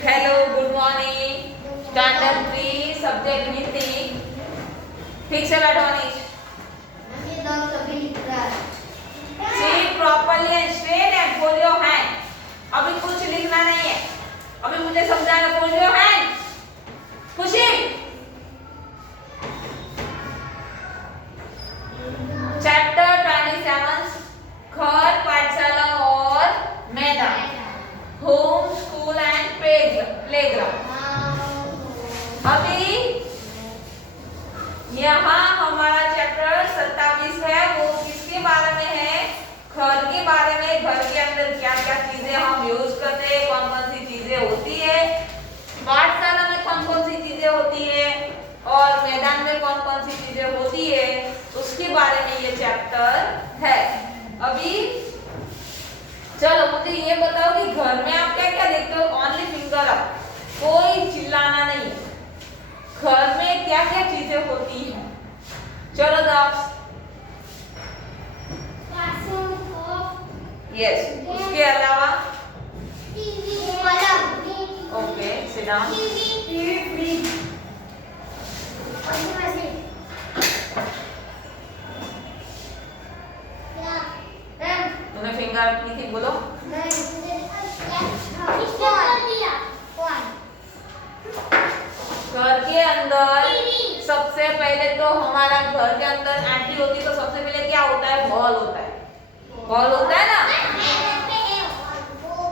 Hello, good morning. Standard 3 subject Hindi. ठीक से बैठो Anish. Sit properly and straight and hold your hand. अभी कुछ लिखना नहीं है, अभी मुझे समझाना। hold your hand. खुशी। चैप्टर 27 घर, पाठशाला और मैदान। Home, school and playground. अभी यहाँ हमारा चैप्टर 27 है। वो किसके बारे में है? घर के बारे में। घर के अंदर क्या क्या चीजें हम यूज करते हैं, कौन कौन सी चीजें होती है, पाठशाला में कौन कौन सी चीजें होती है और मैदान में कौन कौन सी चीजें होती है, उसके बारे में ये चैप्टर है। अभी चलो मुझे ये बताओ कि घर में आप क्या क्या देखते हो? ओनली फिंगर अप, कोई चिल्लाना नहीं। घर में क्या क्या चीजें होती हैं? चलो दास। यस, उसके अलावा ओके, सिट डाउन। तुम्हें फिंगर की थी, बोलो। घर के अंदर सबसे पहले तो हमारा घर के अंदर एंट्री होती तो सबसे पहले क्या होता है? हॉल होता है। हॉल होता है ना।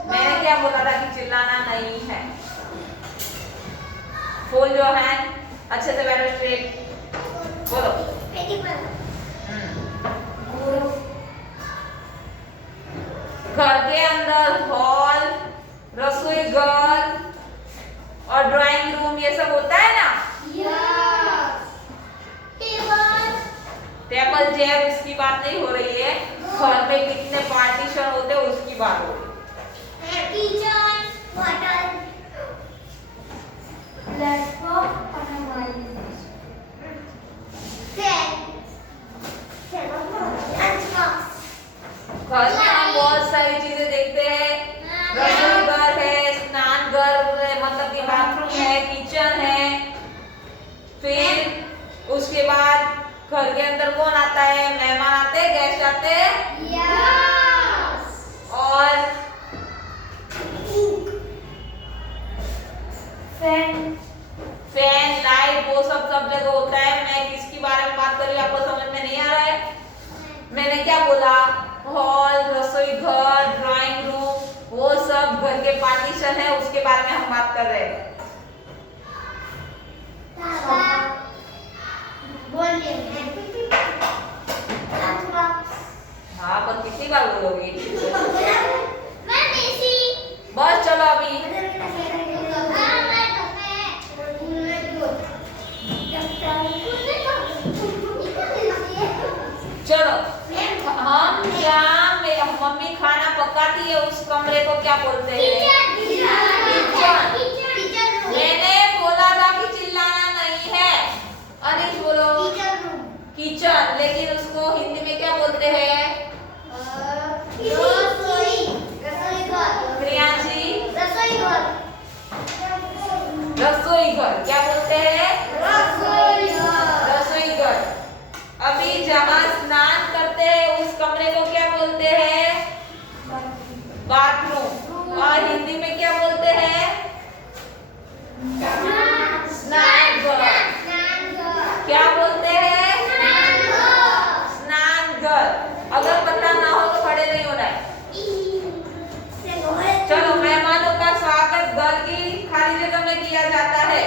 मैंने क्या बोला था कि चिल्लाना नहीं है। फोल्ड योर हैंड, अच्छे से बैठो, स्ट्रेट। बोलो। घर के अंदर हॉल, रसोई घर और ड्राइंग रूम ये सब होता है ना। टेबल चेयर उसकी बात नहीं हो रही है। घर में कितने पार्टीशन होते हैं उसकी बात हो रही है। घर में हम बहुत सारी चीजें देखते हैं। रसोई घर है, स्नान घर है, मतलब कि बाथरूम है, किचन है। फिर उसके बाद घर के अंदर कौन आता है? मेहमान आते हैं, गेस्ट आते हैं। और फैन, लाइट, वो सब जगह होता है। मैं किसकी बारे में बात कर रही हूँ आपको समझ में नहीं आ रहा है? मैंने क्या बोला? हॉल, रसोई घर, ड्राइंग रूम, वो सब घर के पार्टीशन है, उसके बारे में हम बात कर रहे हैं। हाँ, पर कितनी बार बोलोगी? बस चलो अभी। चलो, हम जहाँ मम्मी खाना पकाती है उस कमरे को क्या बोलते हैं? किचन। मैंने बोला था कि चिल्लाना नहीं है। अनीश बोलो। किचन, लेकिन उसको हिंदी में क्या बोलते हैं? प्रियांशी, रसोई घर। क्या बोलते हैं? रसोई घर। अभी जहाँ स्नान करते हैं उस कमरे को क्या बोलते हैं? बाथरूम। और हिंदी में क्या बोलते हैं? स्नान घर। क्या बोलते हैं? स्नान घर। अगर पता ना हो तो खड़े नहीं होना है। चलो, मेहमानों का स्वागत घर की खाली जगह में किया जाता है।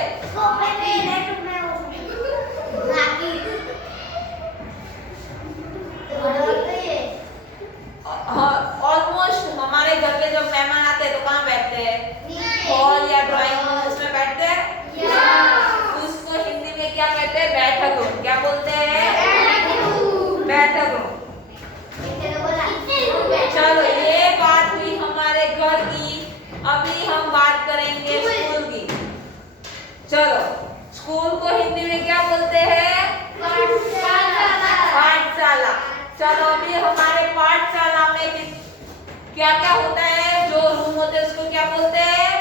ऑलमोस्ट हमारे घर पे जब मेहमान आते हैं तो कहाँ बैठते हैं? हॉल या ड्राइंग रूम, उसमें बैठते हैं। उसको हिंदी में क्या कहते हैं? बैठक रूम। क्या बोलते हैं? बैठक रूम। चलो, ये बात हुई हमारे घर की। अभी हम बात करेंगे स्कूल की। चलो, स्कूल को हिंदी में क्या बोलते हैं? पाठशाला। चलो, अभी हमारे पाठशाला में क्या क्या होता है? जो रूम होते हैं उसको क्या बोलते हैं?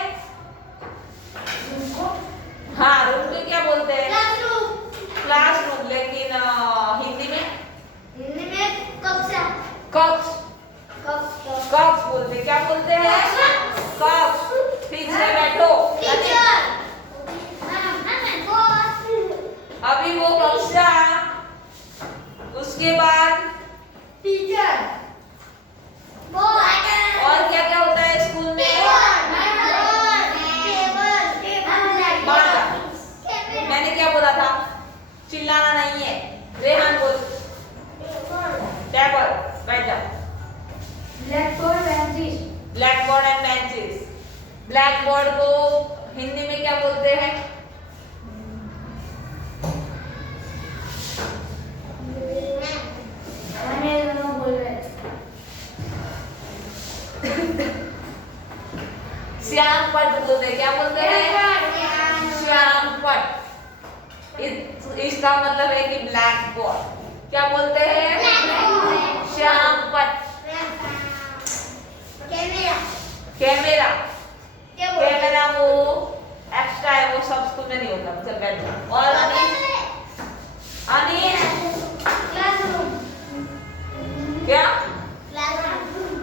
वर्ड को हिंदी में क्या बोलते हैं? श्याम पट बोलते हैं। क्या बोलते हैं? श्याम पट। इसका मतलब है कि ब्लैक बोर्ड। क्या बोलते हैं? श्याम पट। कैमरा। कैमरा वो एक्स्ट्रा है, वो सब स्कूल में नहीं होता। चल बैठ जाओ। और क्लासरूम। क्या?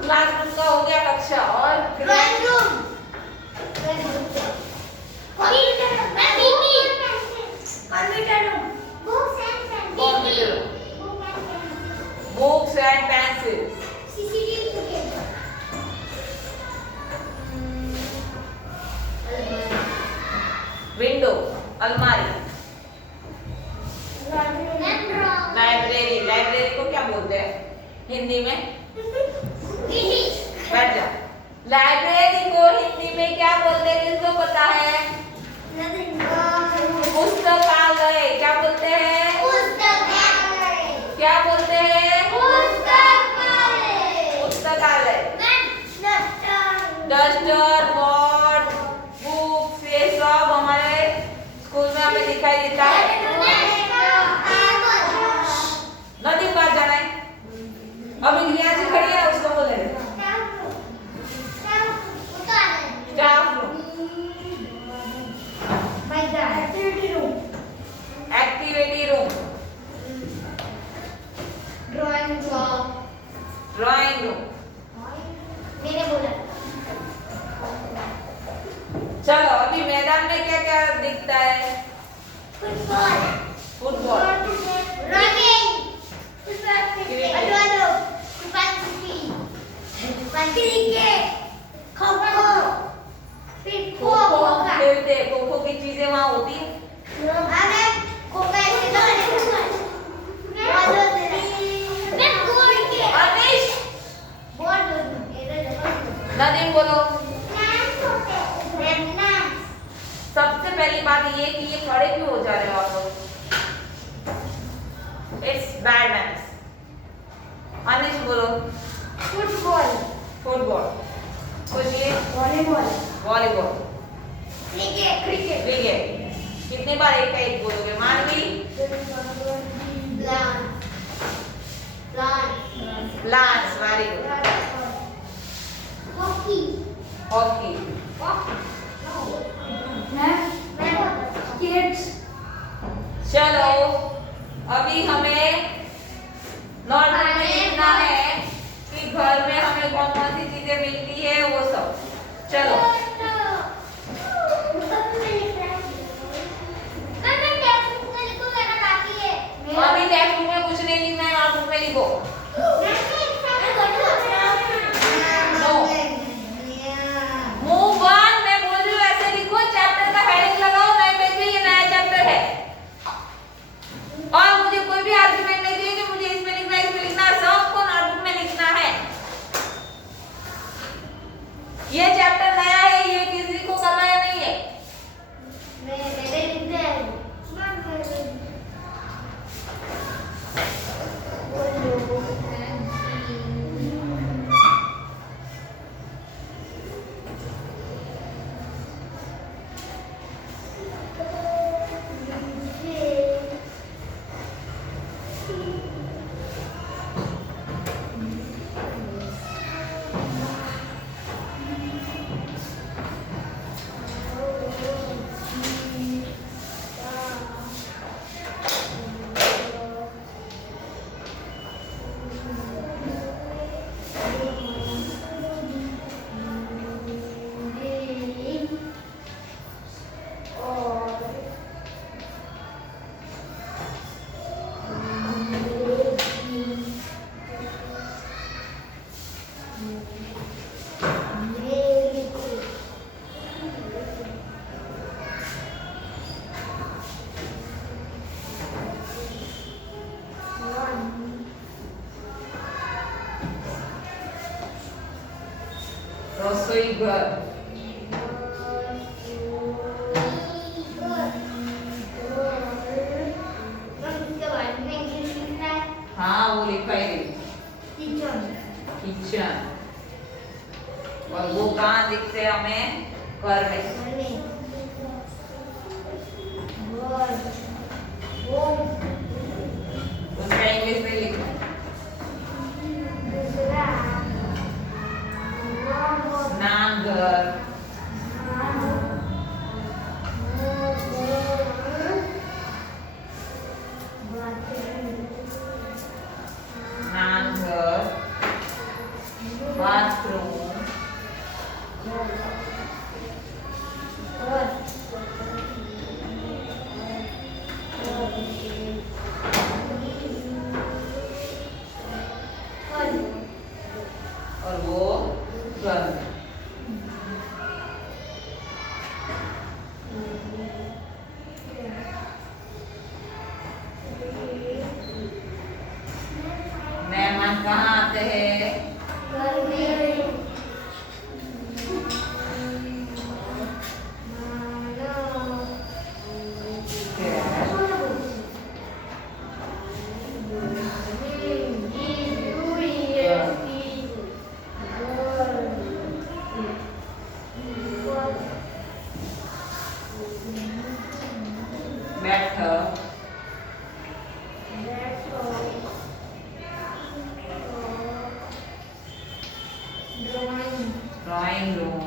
क्लासरूम का हो गया कक्षा। और drawing room. Books and pencils. Window, अलमारी। लाइब्रेरी। लाइब्रेरी को क्या बोलते हैं हिंदी में? बैठ जा। लाइब्रेरी को हिंदी में क्या बोलते हैं? किसको पता है? पुस्तकालय। क्या बोलते हैं? क्या बोलते हैं? पुस्तकालय। डस्टर, बोर्ड, बुक्स, ये सब हमारे स्कूल में हमें दिखाई देता है। नदी पार जाना है। अभी रिया जी खड़ी है, उसको बोले staff room. Activity room. Drawing room. मैंने बोला। चलो अभी मैदान में क्या क्या दिखता है? फुटबॉल। खो-खो की चीजें वहाँ होती है। नदीम बोलो। सबसे पहली बात ये कि ये खड़े क्यों हो जा रहे हो आप लोग? It's bad manners. अनिश बोलो। फुटबॉल। फुटबॉल। बोलिए। Volleyball. Volleyball. Cricket. Cricket. Cricket. कितनी बार एक का एक बोलोगे? मानवी। लांस। Very good. हॉकी। हॉकी। चलो अभी हमें नोटबुक में लिखना है कि घर में हमें कौन कौन सी चीजें मिलती है वो सब। चलो अभी टेक्स्ट बुक में कुछ नहीं लिखना है, नोटबुक में लिखो। Move on. मैं बोल रही हूँ ऐसे लिखो, चैप्टर का हेडिंग लगाओ, नए पेज पे ये नया चैप्टर है। और मुझे कोई भी आर्गुमेंट नहीं चाहिए कि मुझे इसमें लिखना है, इसमें लिखना है, सबको नोटबुक में लिखना है। ये चैप्टर नया है, ये किसी को करना है नहीं है। रसोई घर। क्या में? घर में। उसका इंग्लिश में लिखो। नाम घर, नाम घर, बाथरूम, और वो घर में। मेहमान कहाँ आते हैं? बैठो, ड्राइंग रूम,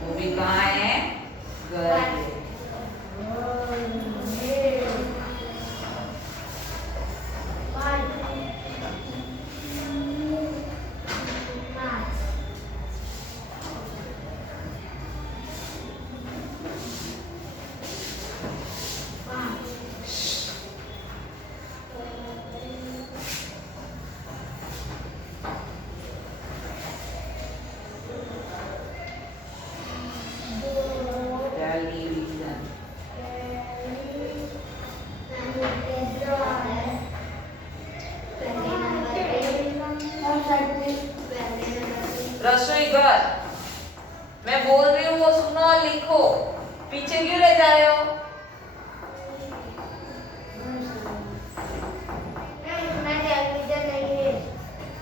वो भी कहाँ है? घर पे। टेलीविजन, रसोई घर। मैं बोल रही हूँ वो सुनो और लिखो। पीछे क्यों रह जा रहे हो?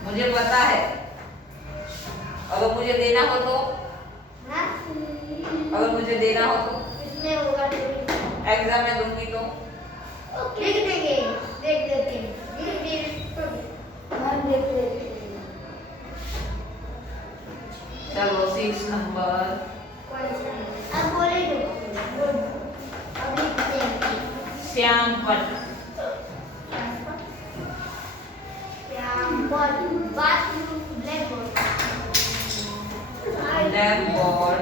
मुझे पता है। अगर मुझे देना हो तो? अगर मुझे देना हो तो? एग्जाम में दूंगी तो? लिख देंगे, देख देते हैं, हम देख लेते हैं। चलो 6 नंबर। अब बोले दो, अभी श्यामपट, बाथरूम, ब्लैकबोर्ड, ब्लैकबोर्ड,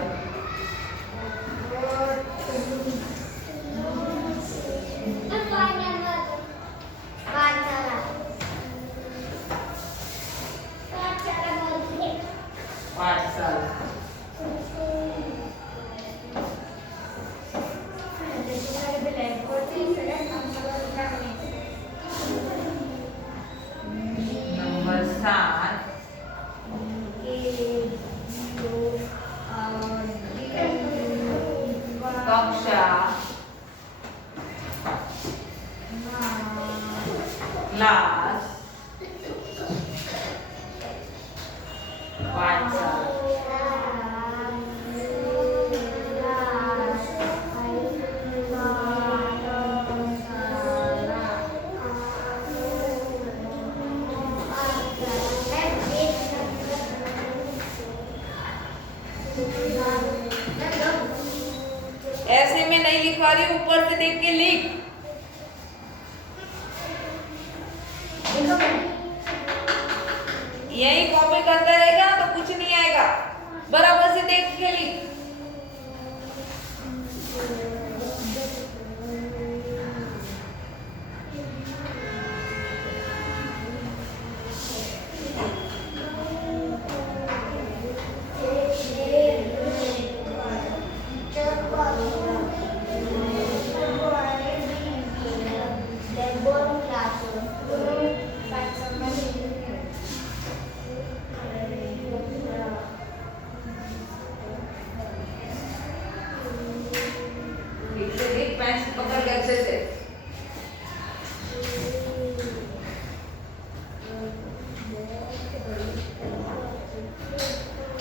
पाठशाला, नंबर 7 कक्षा, क्लास, पाठशाला। ऐसे में नहीं लिखवा रही, ऊपर से देख के लिख। यही कॉपी करता रहेगा तो कुछ नहीं आएगा। बराबर से देख के लिख।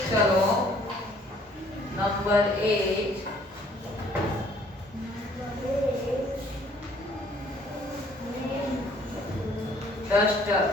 चलो नंबर 8 डस्टर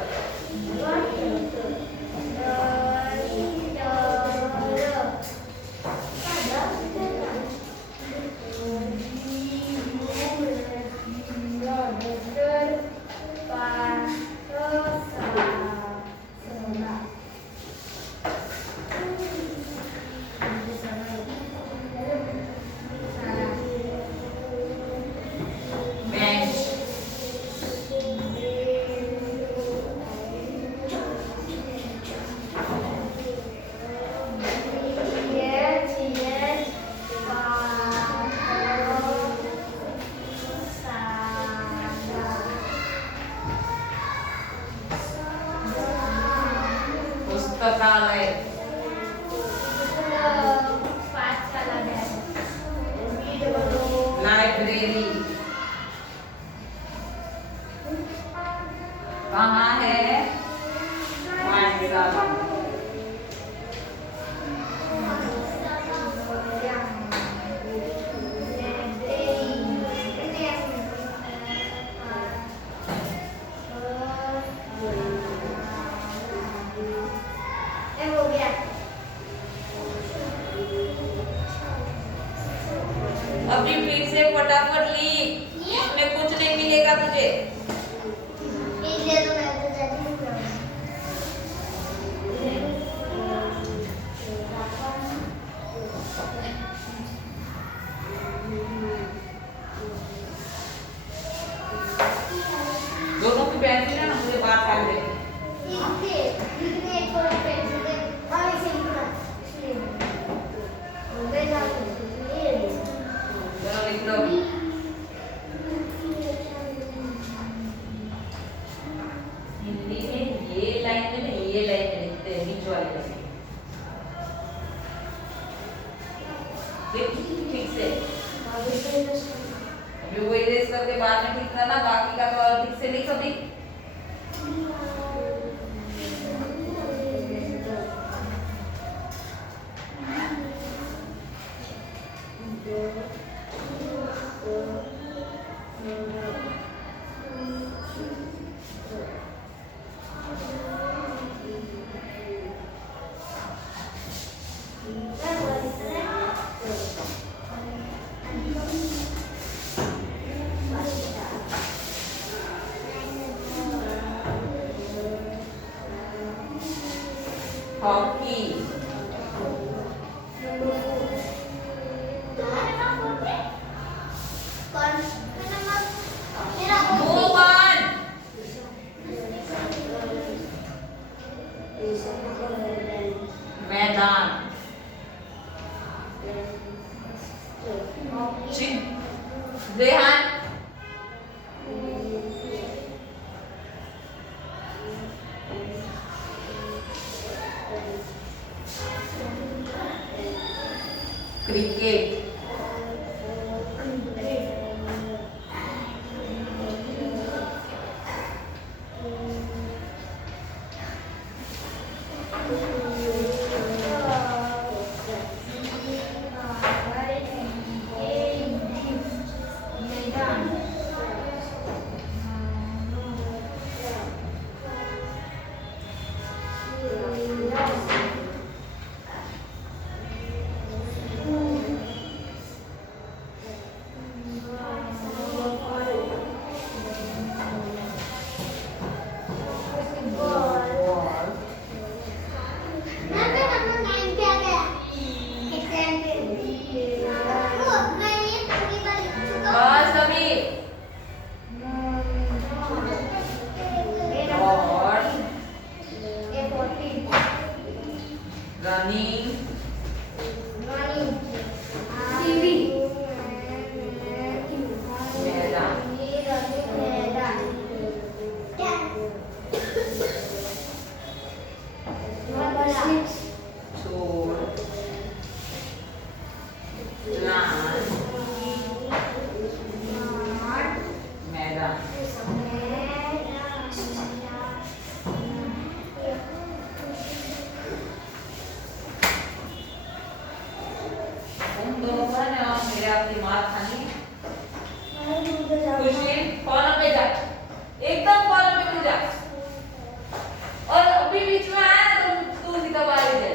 बेंच पुस्तकालय लाइब्रेरी कहाँ है पाठशाला अभी फिर से फटाफट लिख इसमें कुछ नहीं मिलेगा तुझे दोनों की पेंसिल है ना मुझे बात कर दे चलो लिख लो हिंदी में ये लाइन में नहीं ये लाइन में लिखते हैं बीच वाली लाइन ठीक से अभी वो इरेज करके बाद में ठीक करना बाकी का तो और ठीक से लिख अभी हॉकी भूवन मैदान रेहान क्रिकेट बस अभी रनिंग आपकी मार खानी है। खुशी कॉलम पे जा, एकदम कॉलम पे तू जा, और अभी बीच में आया ना तो तू सीधा बाहर ही जाए।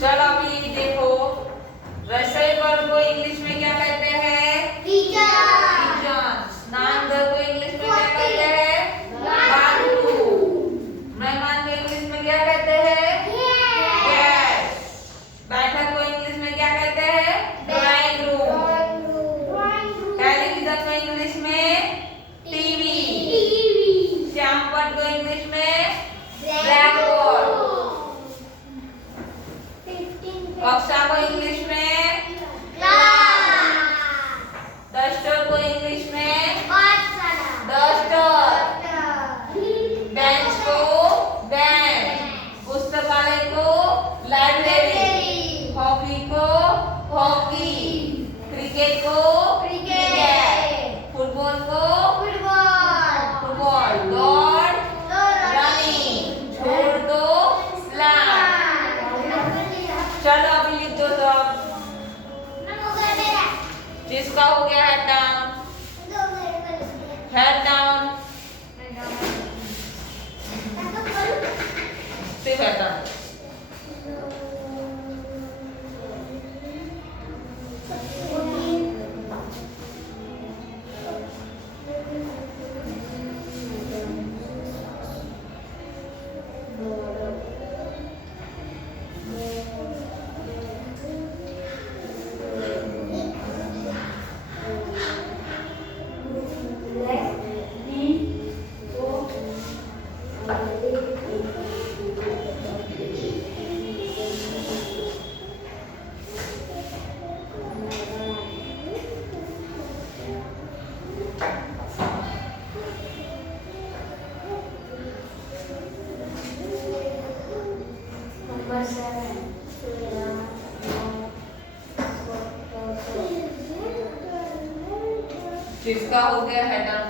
चलो अभी देखो, रसोई घर को इंग्लिश में क्या कहते हैं? किचन। स्नान घर को इंग्लिश में क्या कहते हैं? बाथरूम। मेहमान को इंग्लिश में क्या कहते हैं? गेस्ट। बैठक को इंग्लिश में क्या कहते हैं? Drawing room. टेलीविजन को इंग्लिश में टीवी। श्यामपट को इंग्लिश में ब्लैक बोर्ड। कक्षा को इंग्लिश में क्लास। डस्टर को इंग्लिश में डस्टर। बेंच को बेंच। पुस्तकालय को लाइब्रेरी। हॉकी को हॉकी। क्रिकेट को क्रिकेट। फुटबॉल को फुटबॉल। दौड़ रनिंग। छोड़ दो स्लैम। चलो अभी लिख दो सब। जिसका हो गया हेड डाउन, हेड डाउन, सिर्फ हेड डाउन। जिसका हो गया हेड डाउन